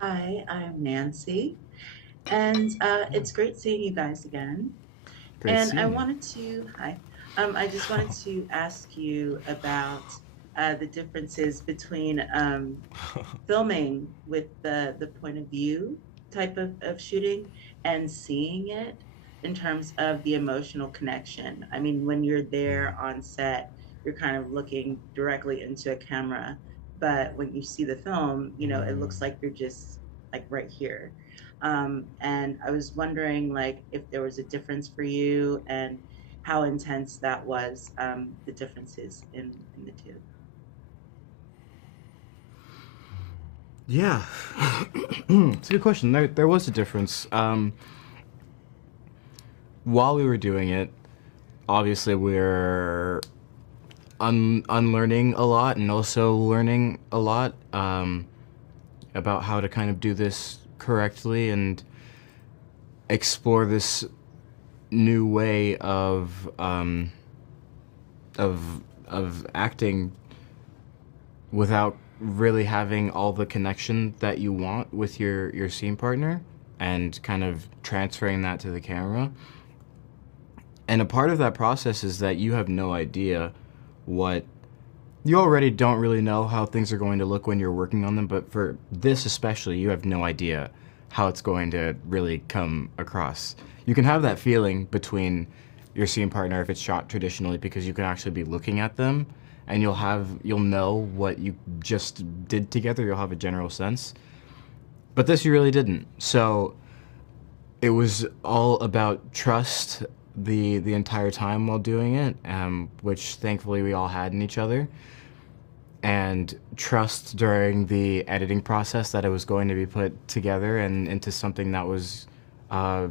Hi, I'm Nancy, and Yeah. it's great seeing you guys again. Great And I seeing you. wanted to, hi, I just wanted to ask you about the differences between filming with the point of view type of shooting and seeing it in terms of the emotional connection. I mean, when you're there Mm. on set, you're kind of looking directly into a camera, but when you see the film, it looks Mm. like you're just like right here. And I was wondering, like, if there was a difference for you and how intense that was, the differences in the two. Yeah, it's a good question. There was a difference. While we were doing it, obviously we're unlearning a lot and also learning a lot about how to kind of do this correctly and explore this new way of of acting without really having all the connection that you want with your scene partner and kind of transferring that to the camera. And a part of that process is that you have no idea what you already don't really know how things are going to look when you're working on them, but for this especially, you have no idea how it's going to really come across. You can have that feeling between your scene partner if it's shot traditionally because you can actually be looking at them and you'll know what you just did together, you'll have a general sense. But this you really didn't. So it was all about trust the entire time while doing it, which thankfully we all had in each other, and trust during the editing process that it was going to be put together and into something that was, uh,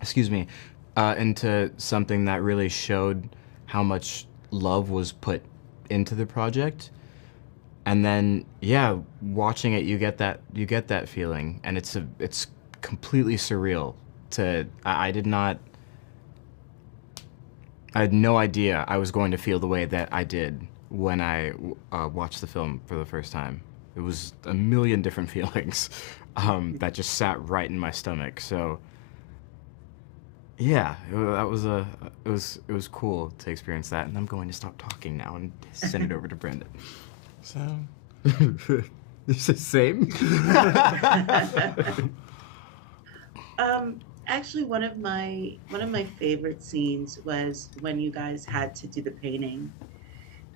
excuse me, into something that really showed how much love was put into the project. And then, yeah, watching it, you get that feeling, and it's completely surreal. I did not, I had no idea I was going to feel the way that I did when I watched the film for the first time. It was a million different feelings that just sat right in my stomach. So yeah, that was it was cool to experience that. And I'm going to stop talking now and send it over to Brendan. So, It's the same. Actually, one of my favorite scenes was when you guys had to do the painting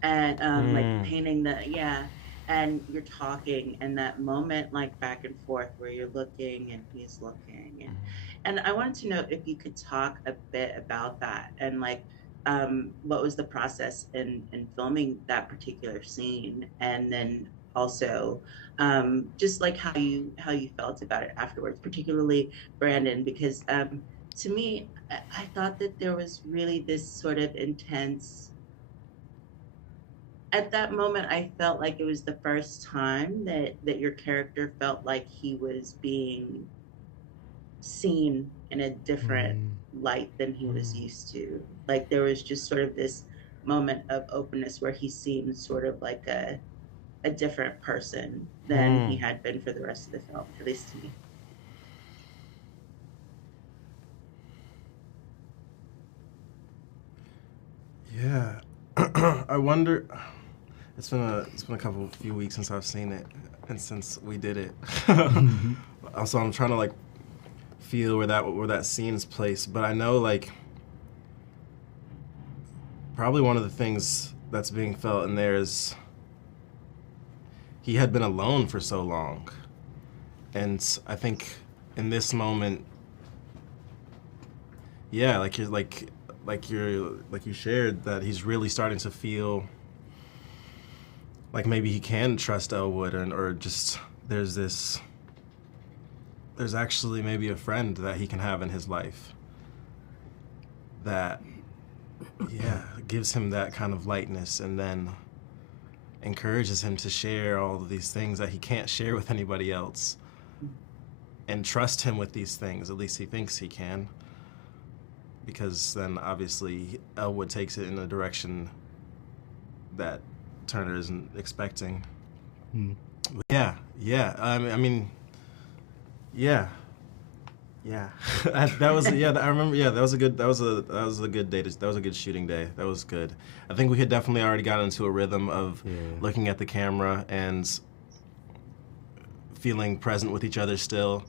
and like mm, painting the yeah, and you're talking and that moment like back and forth where you're looking and he's looking and I wanted to know if you could talk a bit about that and like what was the process in filming that particular scene and then also just like how you felt about it afterwards, particularly Brandon, because to me I thought that there was really this sort of intense at that moment. I felt like it was the first time that your character felt like he was being seen in a different Mm, light than he was mm, used to. Like there was just sort of this moment of openness where he seemed sort of like a different person than he mm. had been for the rest of the film, at least to me. Yeah. I wonder. It's been a couple few weeks since I've seen it, and since we did it. So I'm trying to like feel where that scene is placed. But I know like probably one of the things that's being felt in there is he had been alone for so long, and I think in this moment, yeah, like you shared that he's really starting to feel like maybe he can trust Elwood, or just there's this there's actually maybe a friend that he can have in his life that, yeah, gives him that kind of lightness, and then encourages him to share all of these things that he can't share with anybody else, and trust him with these things. At least he thinks he can, because then obviously Elwood takes it in a direction that Turner isn't expecting. mm. Yeah, yeah. I mean, yeah, yeah. That was yeah. I remember. Yeah, that was a good. That was a good day. That was a good shooting day. That was good. I think we had definitely already gotten into a rhythm of looking at the camera and feeling present with each other still.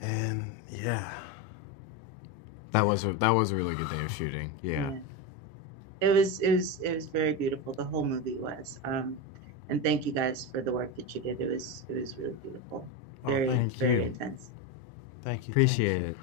And yeah. That was a really good day of shooting. Yeah. Yeah. It was very beautiful. The whole movie was. And thank you guys for the work that you did. It was really beautiful. Oh, Very, Thank very you. intense. thank you. Appreciate it.